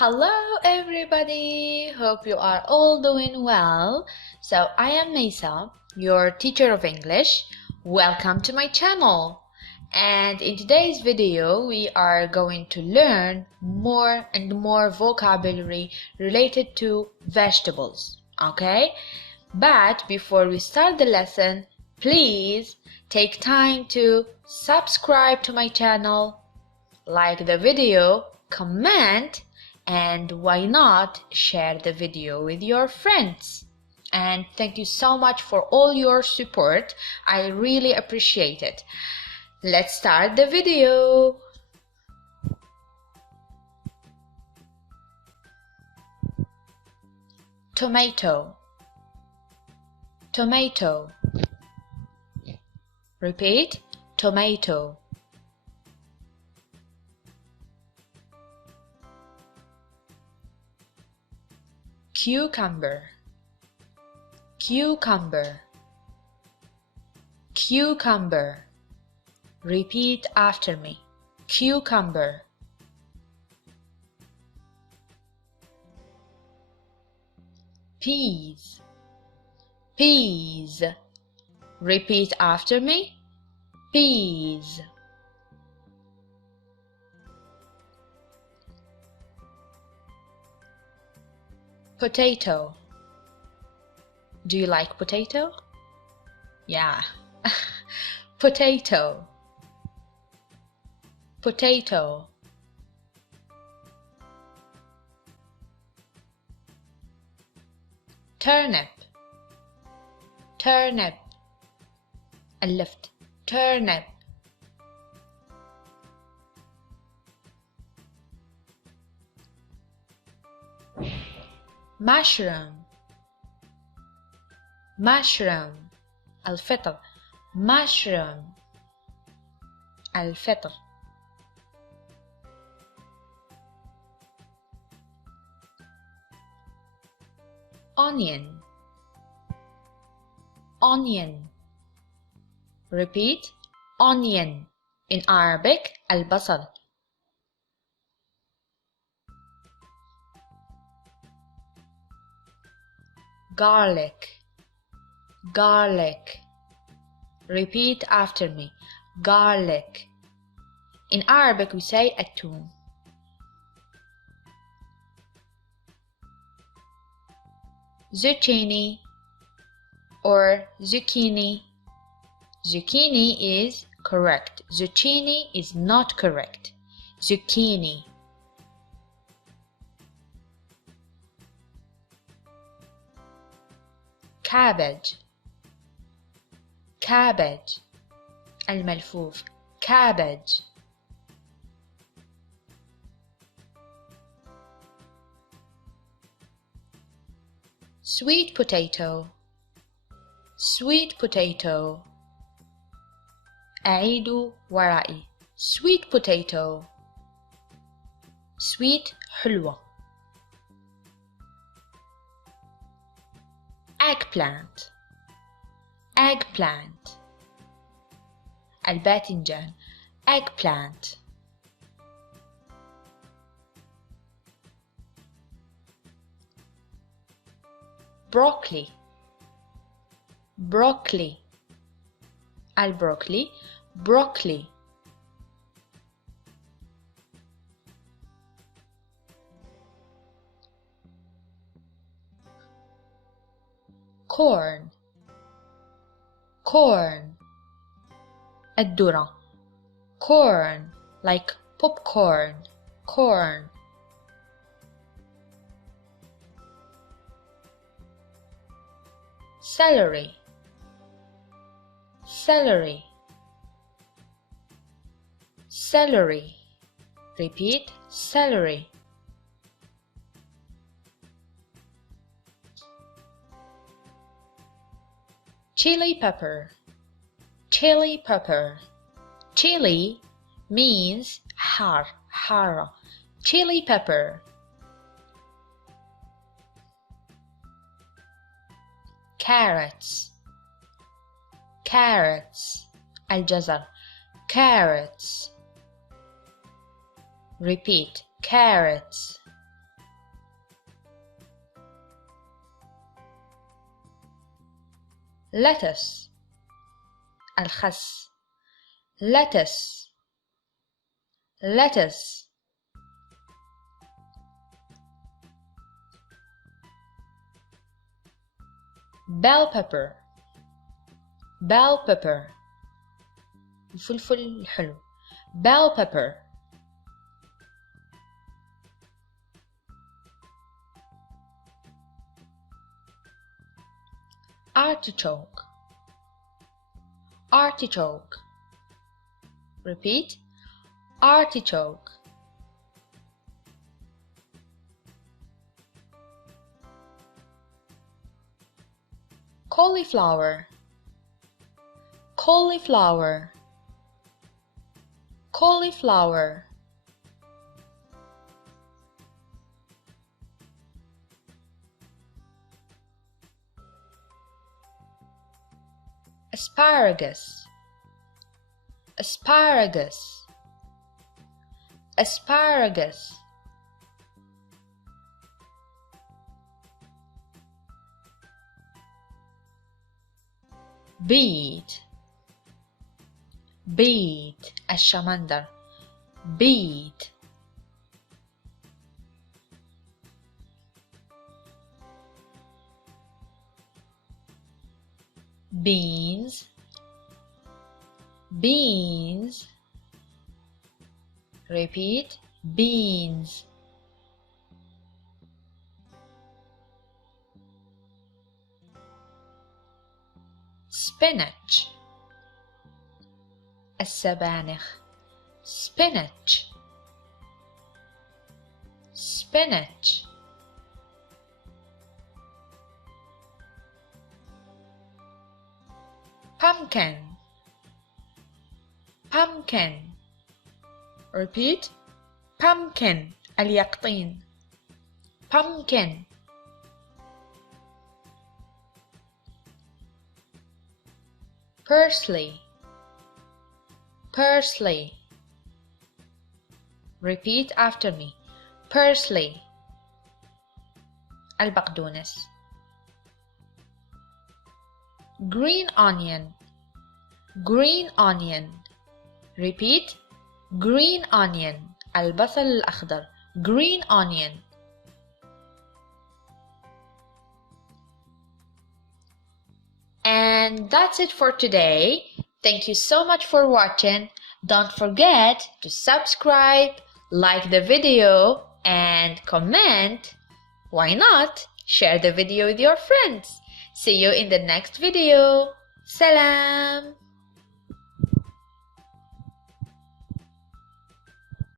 Hello everybody, hope you are all doing well. So I am Mesa, your teacher of English. Welcome to my channel. And in today's video, we are going to learn more and more vocabulary related to vegetables, okay? But before we start the lesson, please take time to subscribe to my channel, like the video, comment, and why not share the video with your friends. And thank you so much for all your support. I really appreciate it. Let's start the video. Tomato, tomato. Repeat, tomato. Cucumber, cucumber, cucumber. Repeat after me. Cucumber. Peas, peas. Repeat after me. Peas. Potato. Do you like potato? Yeah. Potato. Potato. Turnip. Turnip. اللفت. Turnip. Mushroom. Mushroom. الفطر. Mushroom. الفطر. Onion. Onion. Repeat. Onion. In Arabic, البصل. Garlic, garlic. Repeat after me. Garlic. In Arabic we say الثوم. Zucchini or zucchini. Zucchini is correct. Zucchini is not correct. Zucchini. Cabbage. Cabbage. الملفوف. Cabbage. Sweet potato. Sweet potato. أعيدوا ورائي. Sweet potato. Sweet حلوة. Eggplant. Eggplant. الباذنجان. Eggplant. Broccoli. Broccoli. البروكلي. Broccoli. Corn. Corn. الذرة. Corn. Like popcorn. Corn. Celery. Celery. Celery. Repeat. Celery. Chili pepper. Chili pepper. Chili means حار. حارة. Chili pepper. Carrots. Carrots. الجزر. Carrots. Repeat. Carrots. lettuce الخس lettuce lettuce bell pepper bell pepper الفلفل الحلو bell pepper artichoke artichoke repeat artichoke cauliflower cauliflower cauliflower asparagus asparagus asparagus beet beet الشمندر beet beans beans repeat beans spinach السبانخ spinach spinach pumpkin pumpkin repeat pumpkin اليقطين pumpkin parsley parsley repeat after me parsley البقدونس green onion green onion repeat green onion البصل الأخضر green onion and that's it for today. Thank you so much for watching. Don't forget to subscribe, like the video and comment. Why not? Share the video with your friends. See you in the next video. Salam.